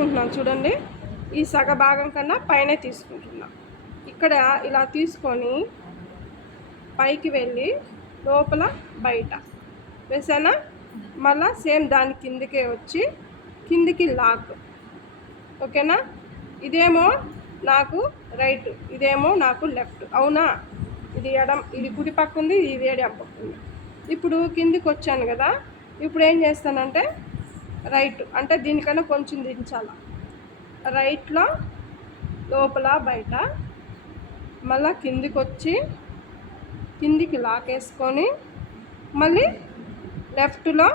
తీసుకుంటున్నాను చూడండి. ఈ సగ భాగం కన్నా పైనే తీసుకుంటున్నా. ఇక్కడ ఇలా తీసుకొని పైకి వెళ్ళి లోపల బయట వేసానా, మళ్ళా సేమ్ దాని కిందకే వచ్చి కిందికి లాక్. ఓకేనా? ఇదేమో నాకు రైట్, ఇదేమో నాకు లెఫ్ట్. అవునా? ఇది ఇది కుడి పక్క ఉంది, ఇది ఎడమ పక్క ఉంది. ఇప్పుడు కిందికి వచ్చాను కదా, ఇప్పుడు ఏం చేస్తానంటే రైట్ అంటే దీనికన్నా కొంచెం దించాల. రైట్లో లోపల బయట, మళ్ళీ కిందికి వచ్చి కిందికి లాకేసుకొని మళ్ళీ లెఫ్ట్లో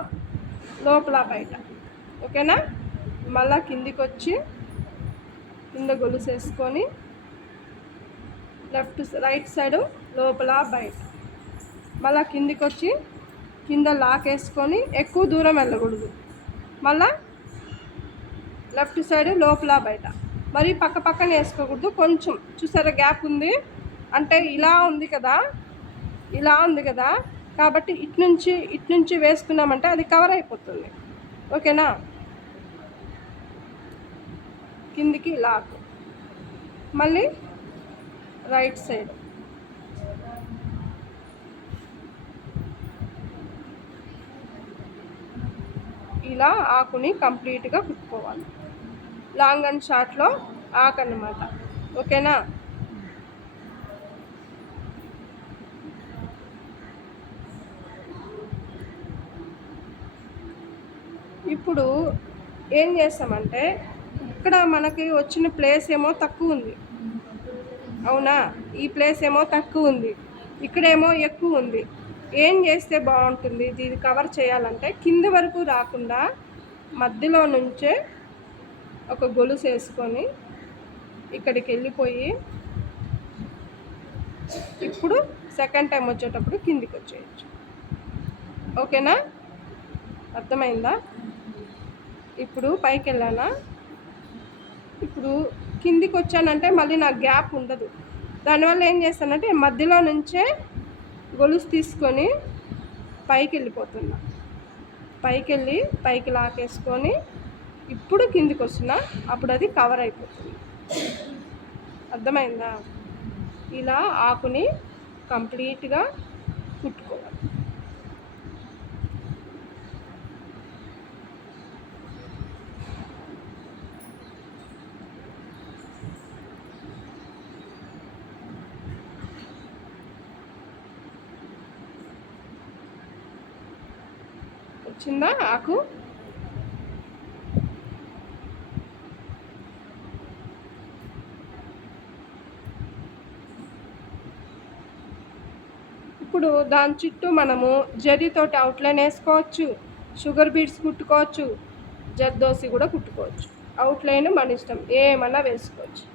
లోపల బయట. ఓకేనా? మళ్ళీ కిందికి వచ్చి కింద గొలుసేసుకొని రైట్ సైడు లోపల బయట, మళ్ళీ కిందికి వచ్చి కింద లాకేసుకొని ఎక్కువ దూరం వెళ్ళకూడదు. మళ్ళా లెఫ్ట్ సైడ్ లోపల బయట. మరి పక్క పక్కన వేసుకోకూడదు, కొంచెం చూసారా గ్యాప్ ఉంది అంటే ఇలా ఉంది కదా, ఇలా ఉంది కదా, కాబట్టి ఇటు నుంచి వేసుకున్నామంటే అది కవర్ అయిపోతుంది. ఓకేనా? కిందికి లాక్, మళ్ళీ రైట్ సైడ్ ఇలా ఆకుని కంప్లీట్గా కుట్టుకోవాలి. లాంగ్ అండ్ షార్ట్లో ఆకు అన్నమాట. ఓకేనా? ఇప్పుడు ఏం చేస్తామంటే ఇక్కడ మనకి వచ్చిన ప్లేస్ ఏమో తక్కువ ఉంది. అవునా? ఈ ప్లేస్ ఏమో తక్కువ ఉంది, ఇక్కడేమో ఎక్కువ ఉంది. ఏం చేస్తే బాగుంటుంది ఇది కవర్ చేయాలంటే కింద వరకు రాకుండా మధ్యలో నుంచే ఒక గొలుసు వేసుకొని ఇక్కడికి వెళ్ళిపోయి ఇప్పుడు సెకండ్ టైం వచ్చేటప్పుడు కిందికి వచ్చేయచ్చు. ఓకేనా? అర్థమైందా? ఇప్పుడు పైకి వెళ్ళానా, ఇప్పుడు కిందికి వచ్చానంటే మళ్ళీ నాకు గ్యాప్ ఉండదు. దానివల్ల ఏం చేస్తానంటే మధ్యలో నుంచే గొలుసు తీసుకొని పైకి వెళ్ళిపోతున్నా. పైకి వెళ్ళి పైకి లాకేసుకొని ఇప్పుడు కిందికి వస్తున్నా, అప్పుడు అది కవర్ అయిపోతుంది. అర్థమైందా? ఇలా ఆకుని కంప్లీట్గా కుట్టుకోవాలి. వచ్చిందా ఆకు? ఇప్పుడు దాని చుట్టూ మనము జరీతోటి అవుట్లైన్ వేసుకోవచ్చు, షుగర్ బీడ్స్ కుట్టుకోవచ్చు, జర్దోసి కూడా కుట్టుకోవచ్చు. అవుట్లైన్ మన ఇష్టం, ఏమన్నా వేసుకోవచ్చు.